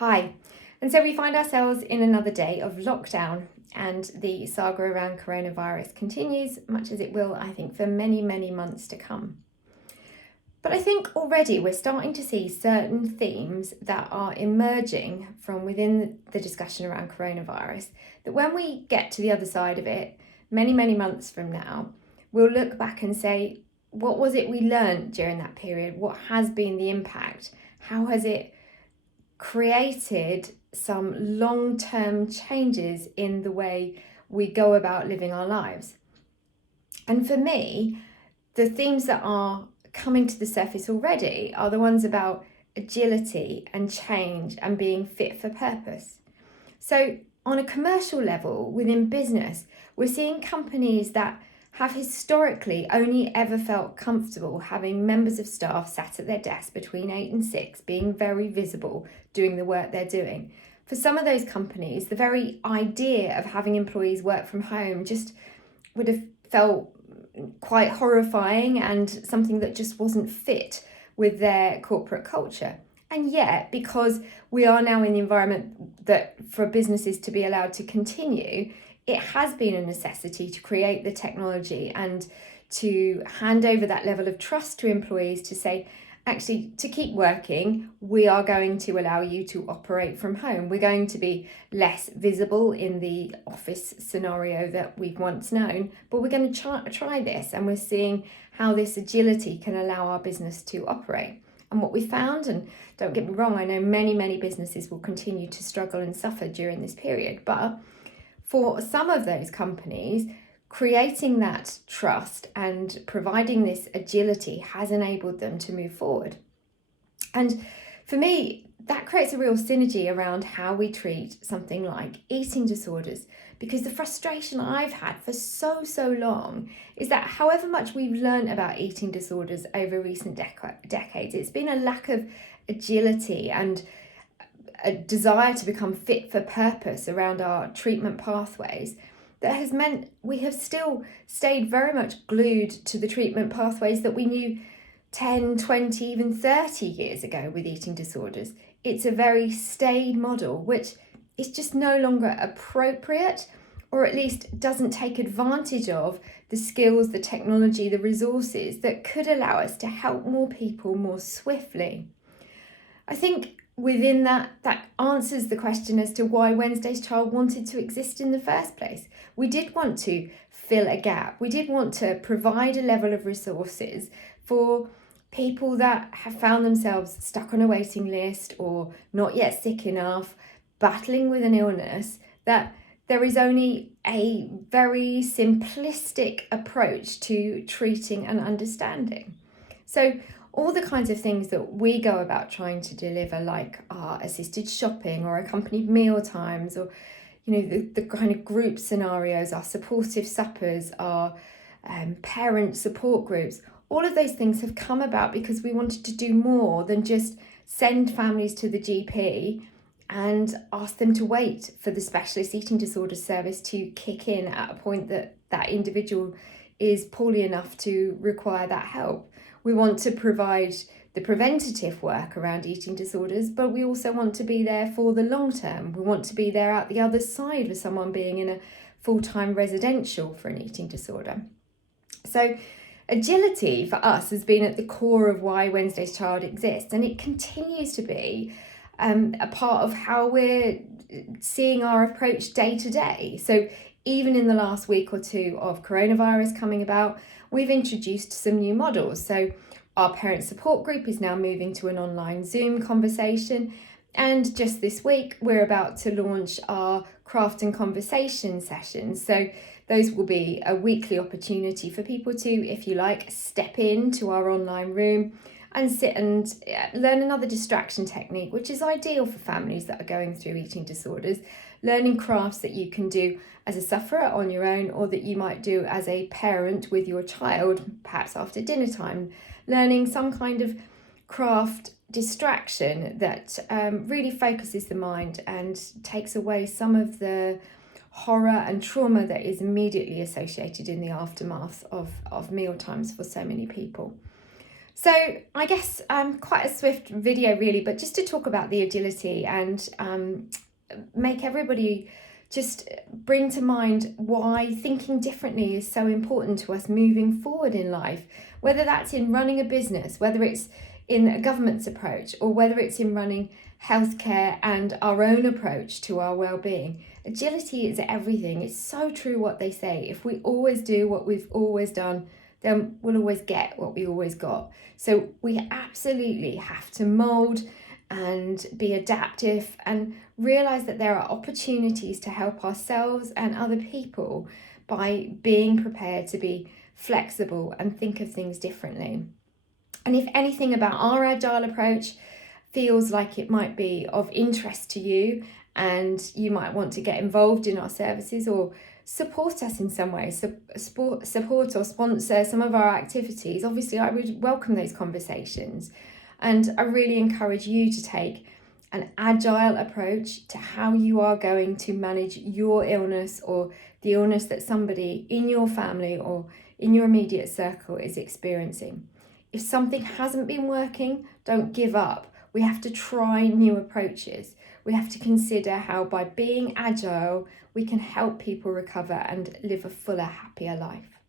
Hi. And so we find ourselves in another day of lockdown, and the saga around coronavirus continues, much as it will, I think, for many, many months to come. But I think already we're starting to see certain themes that are emerging from within the discussion around coronavirus, that when we get to the other side of it, many, many months from now, we'll look back and say, what was it we learned during that period? What has been the impact? How has it created some long-term changes in the way we go about living our lives? And for me, the themes that are coming to the surface already are the ones about agility and change and being fit for purpose. So on a commercial level within business, we're seeing companies that have historically only ever felt comfortable having members of staff sat at their desk between 8 and 6, being very visible, doing the work they're doing. For some of those companies, the very idea of having employees work from home just would have felt quite horrifying and something that just wasn't fit with their corporate culture. And yet, because we are now in the environment that for businesses to be allowed to continue, it has been a necessity to create the technology and to hand over that level of trust to employees to say, actually, to keep working, we are going to allow you to operate from home. We're going to be less visible in the office scenario that we've once known, but we're going to try this, and we're seeing how this agility can allow our business to operate. And what we found, and don't get me wrong, I know many businesses will continue to struggle and suffer during this period, but for some of those companies, creating that trust and providing this agility has enabled them to move forward. And for me, that creates a real synergy around how we treat something like eating disorders, because the frustration I've had for so long is that however much we've learned about eating disorders over recent decades, it's been a lack of agility and a desire to become fit for purpose around our treatment pathways that has meant we have still stayed very much glued to the treatment pathways that we knew 10, 20, even 30 years ago with eating disorders. It's a very staid model, which is just no longer appropriate, or at least doesn't take advantage of the skills, the technology, the resources that could allow us to help more people more swiftly. I think within that answers the question as to why Wednesday's Child wanted to exist in the first place. We did want to fill a gap. We did want to provide a level of resources for people that have found themselves stuck on a waiting list or not yet sick enough, battling with an illness, that there is only a very simplistic approach to treating and understanding. So all the kinds of things that we go about trying to deliver, like our assisted shopping or accompanied meal times, or the kind of group scenarios, our supportive suppers, our parent support groups, all of those things have come about because we wanted to do more than just send families to the GP and ask them to wait for the specialist eating disorder service to kick in at a point that that individual is poorly enough to require that help. We want to provide the preventative work around eating disorders, but we also want to be there for the long term. We want to be there at the other side for someone being in a full-time residential for an eating disorder. So agility for us has been at the core of why Wednesday's Child exists, and it continues to be a part of how we're seeing our approach day to day. So even in the last week or two of coronavirus coming about, we've introduced some new models. So our parent support group is now moving to an online Zoom conversation. And just this week, we're about to launch our craft and conversation sessions. So those will be a weekly opportunity for people to, if you like, step into our online room and sit and learn another distraction technique, which is ideal for families that are going through eating disorders. Learning crafts that you can do as a sufferer on your own, or that you might do as a parent with your child, perhaps after dinner time. Learning some kind of craft distraction that really focuses the mind and takes away some of the horror and trauma that is immediately associated in the aftermath of meal times for so many people. So I guess quite a swift video really, but just to talk about the agility and make everybody just bring to mind why thinking differently is so important to us moving forward in life, whether that's in running a business, whether it's in a government's approach, or whether it's in running healthcare and our own approach to our well-being. Agility is everything. It's so true what they say. If we always do what we've always done, then we'll always get what we always got. So we absolutely have to mould and be adaptive and realize that there are opportunities to help ourselves and other people by being prepared to be flexible and think of things differently. And if anything about our agile approach feels like it might be of interest to you and you might want to get involved in our services or support us in some way, support or sponsor some of our activities, obviously I would welcome those conversations. And I really encourage you to take an agile approach to how you are going to manage your illness or the illness that somebody in your family or in your immediate circle is experiencing. If something hasn't been working, don't give up. We have to try new approaches. We have to consider how by being agile, we can help people recover and live a fuller, happier life.